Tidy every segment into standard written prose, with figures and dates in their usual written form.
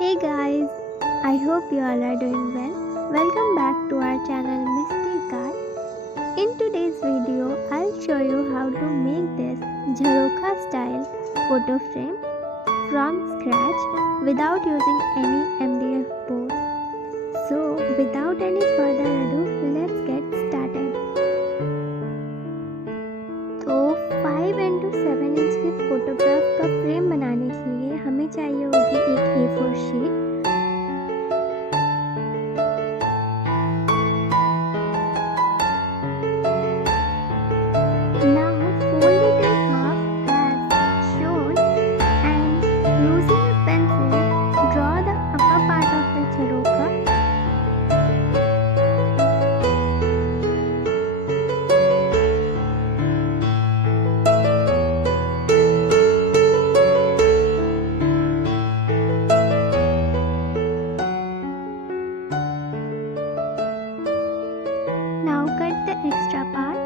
Hey guys, I hope you all are doing well. Welcome back to our channel Mystery Card. In today's video, I'll show you how to make this Jharokha style photo frame from scratch without using any MDF board. So without any further ado, let's get started. तो 5 into 7 inch के photograph का frame बनाने के लिए हमें चाहिए होगी एक A4 sheet. Now fold it in half as shown and using a pencil draw the upper part of the Jharokha. Now cut the extra part.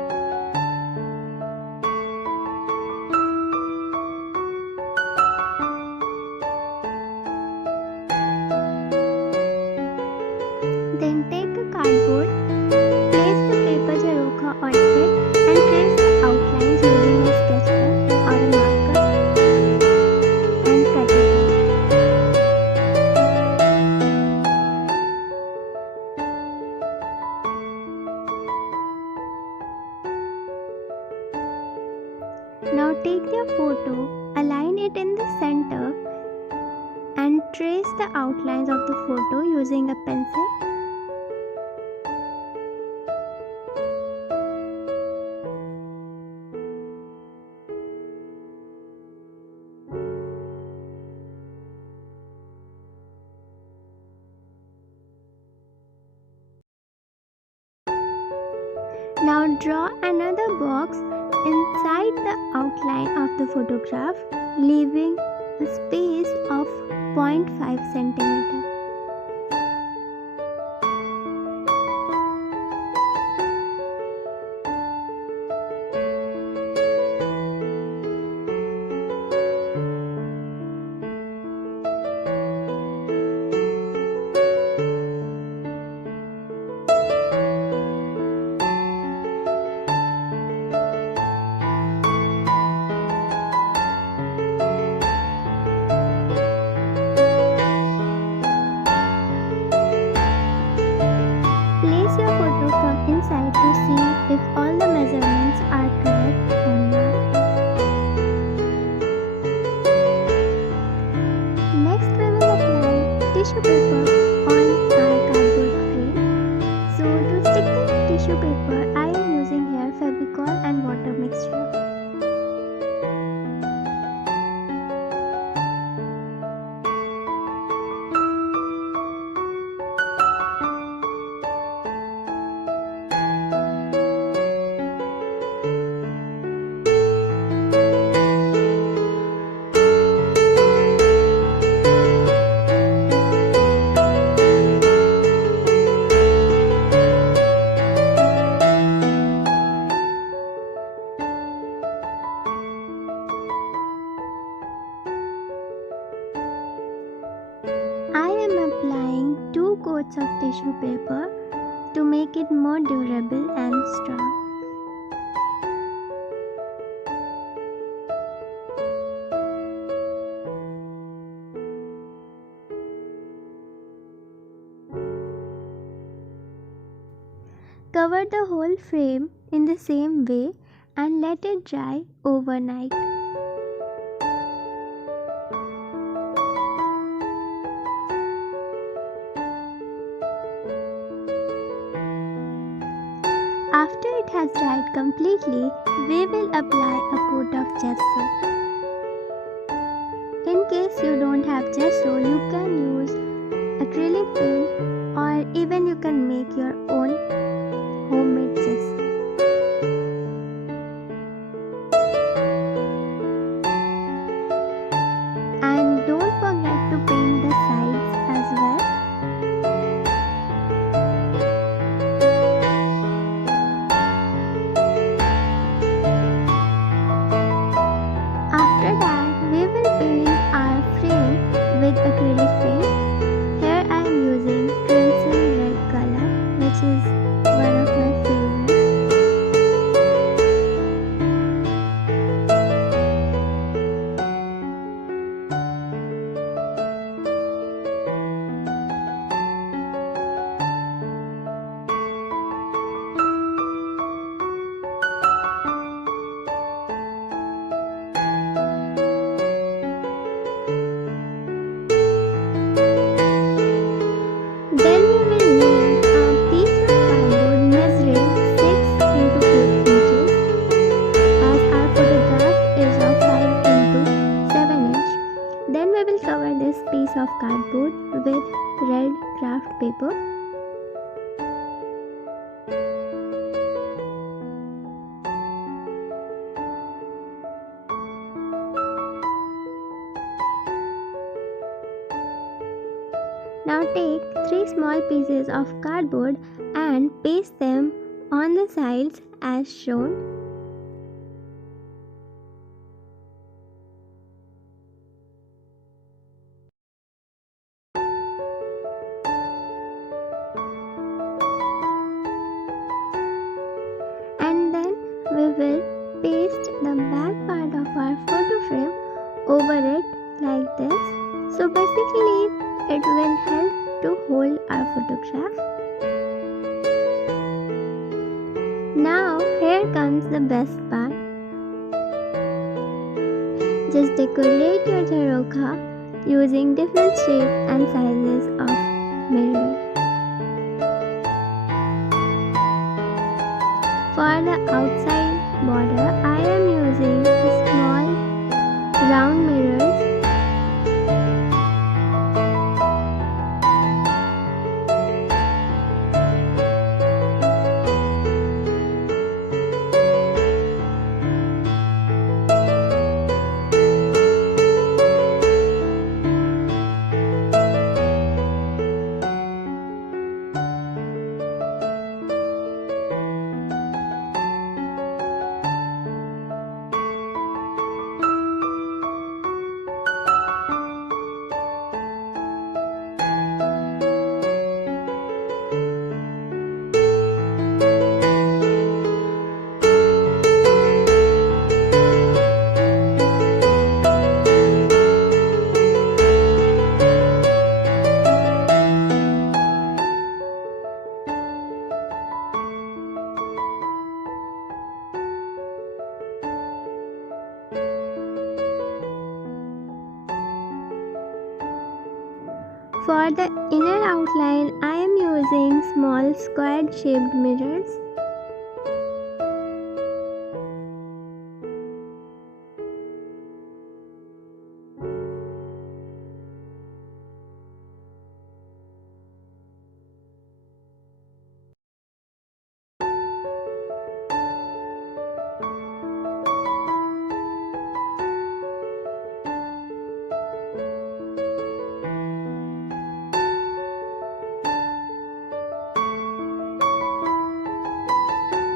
Then take a cardboard, place the paper Jharokha on it and trace the outlines using a sketch pen or a marker and cut it out. Now take your photo, align it in the center and trace the outlines of the photo using a pencil. Now draw another box inside the outline of the photograph, leaving a space of 0.5 centimeter. Place your photo from inside to see if all the measurements are correct or not. Next we will apply tissue paper on our cardboard frame. So to stick the tissue paper, I am using here Fevicol and water mixture. I am applying 2 coats of tissue paper to make it more durable and strong. Cover the whole frame in the same way and let it dry overnight. After it has dried completely, we will apply a coat of gesso. In case you don't have gesso, you can use acrylic paint or even you can make your own homemade gesso. And don't forget to paint the sides as well. After that, we will paint our frame with acrylic paint. cover this piece of cardboard with red craft paper. Now take 3 small pieces of cardboard and paste them on the sides as shown. And then we will paste the back part of our photo frame over it like this. So basically it will help to hold our photograph. Now here comes the best part. Just decorate your Jharokha using different shapes and sizes of mirror. For the outside border, I am using small round mirrors. For the inner outline, I am using small square shaped mirrors.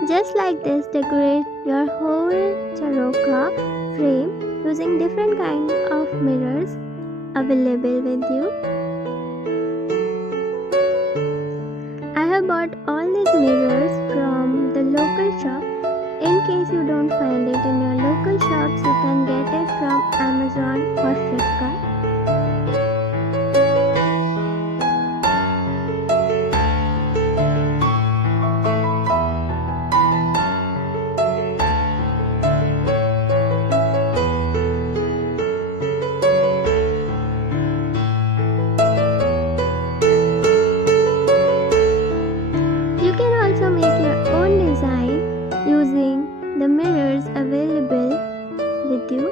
Just like this, decorate your whole Jharokha frame using different kinds of mirrors available with you. I have bought all these mirrors from the local shop. In case you don't find it in your local shops, you can get it from Amazon or Flipkart. Using the mirrors available with you.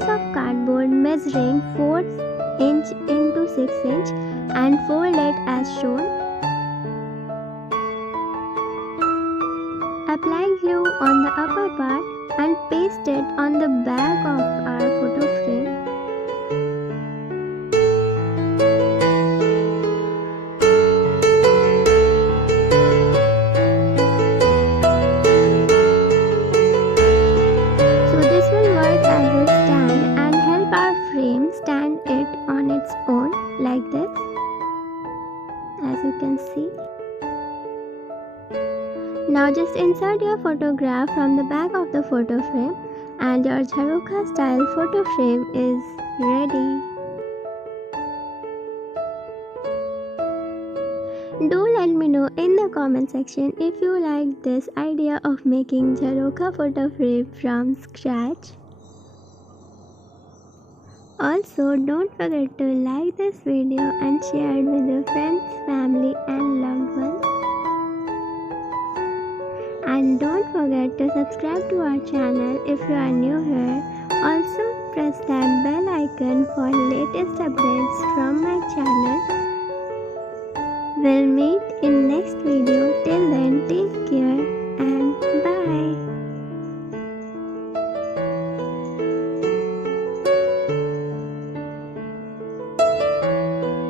piece of cardboard measuring 4 inch into 6 inch and fold it as shown. Apply glue on the upper part and paste it on the back of our photo frame. So this will work as a stand and help our frame stand it on its own like this, as you can see. Now just insert your photograph from the back of the photo frame and your Jharokha style photo frame is ready. Do let me know in the comment section if you like this idea of making Jharokha photo frame from scratch. Also, don't forget to like this video and share it with your friends, family and loved ones. And don't forget to subscribe to our channel if you are new here. Also press that bell icon for latest updates from my channel. We'll meet in next video. Till then, take care and bye.